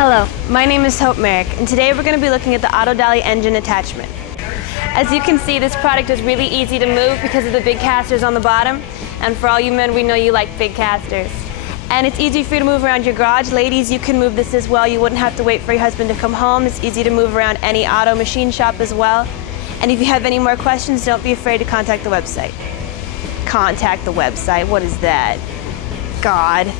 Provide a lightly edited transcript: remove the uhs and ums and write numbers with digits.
Hello, my name is Hope Merrick, and today we're going to be looking at the Auto Dolly engine attachment. As you can see, this product is really easy to move because of the big casters on the bottom, and for all you men, we know you like big casters. And it's easy for you to move around your garage. Ladies, you can move this as well. You wouldn't have to wait for your husband to come home. It's easy to move around any auto machine shop as well. And if you have any more questions, don't be afraid to contact the website. Contact the website, what is that? God.